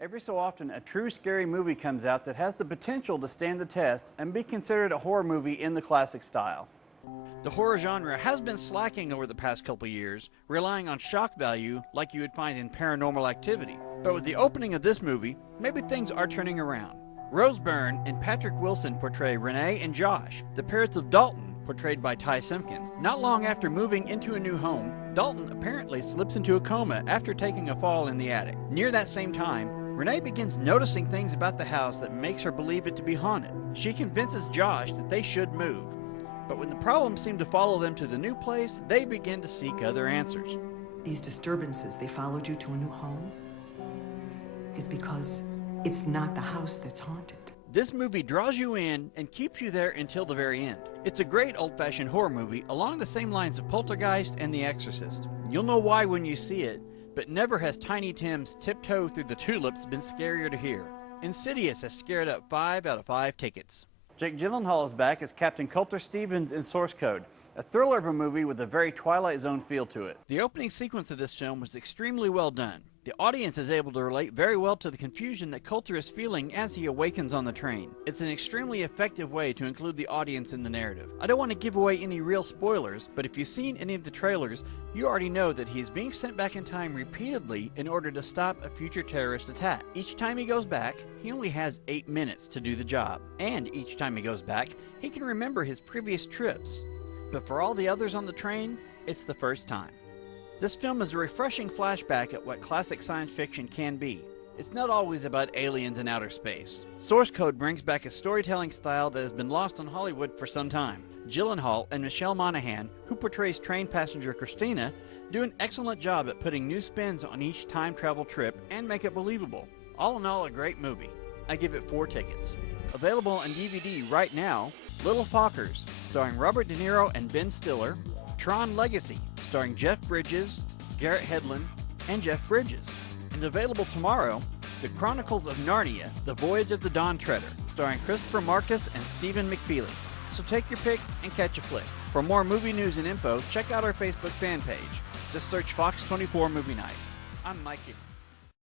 Every so often, a true scary movie comes out that has the potential to stand the test and be considered a horror movie in the classic style. The horror genre has been slacking over the past couple years, relying on shock value like you would find in Paranormal Activity. But with the opening of this movie, maybe things are turning around. Rose Byrne and Patrick Wilson portray Renee and Josh, the parents of Dalton, portrayed by Ty Simpkins. Not long after moving into a new home, Dalton apparently slips into a coma after taking a fall in the attic. Near that same time, Renee begins noticing things about the house that makes her believe it to be haunted. She convinces Josh that they should move. But when the problems seem to follow them to the new place, they begin to seek other answers. These disturbances, they followed you to a new home, is because it's not the house that's haunted. This movie draws you in and keeps you there until the very end. It's a great old-fashioned horror movie along the same lines of Poltergeist and The Exorcist. You'll know why when you see it, but never has Tiny Tim's Tiptoe Through the Tulips been scarier to hear. Insidious has scared up 5 out of 5 tickets. Jake Gyllenhaal is back as Captain Coulter Stevens in Source Code, a thriller of a movie with a very Twilight Zone feel to it. The opening sequence of this film was extremely well done. The audience is able to relate very well to the confusion that Coulter is feeling as he awakens on the train. It's an extremely effective way to include the audience in the narrative. I don't want to give away any real spoilers, but if you've seen any of the trailers, you already know that he is being sent back in time repeatedly in order to stop a future terrorist attack. Each time he goes back, he only has 8 minutes to do the job. And each time he goes back, he can remember his previous trips. But for all the others on the train, it's the first time. This film is a refreshing flashback at what classic science fiction can be. It's not always about aliens in outer space. Source Code brings back a storytelling style that has been lost on Hollywood for some time. Gyllenhaal and Michelle Monaghan, who portrays train passenger Christina, do an excellent job at putting new spins on each time travel trip and make it believable. All in all, a great movie. I give it 4 tickets. Available on DVD right now, Little Fockers, starring Robert De Niro and Ben Stiller, Tron Legacy, starring Jeff Bridges, Garrett Hedlund, and Jeff Bridges. And available tomorrow, The Chronicles of Narnia, The Voyage of the Dawn Treader, starring Christopher Marcus and Stephen McFeely. So take your pick and catch a flick. For more movie news and info, check out our Facebook fan page. Just search Fox 24 Movie Night. I'm Mike Gibbons.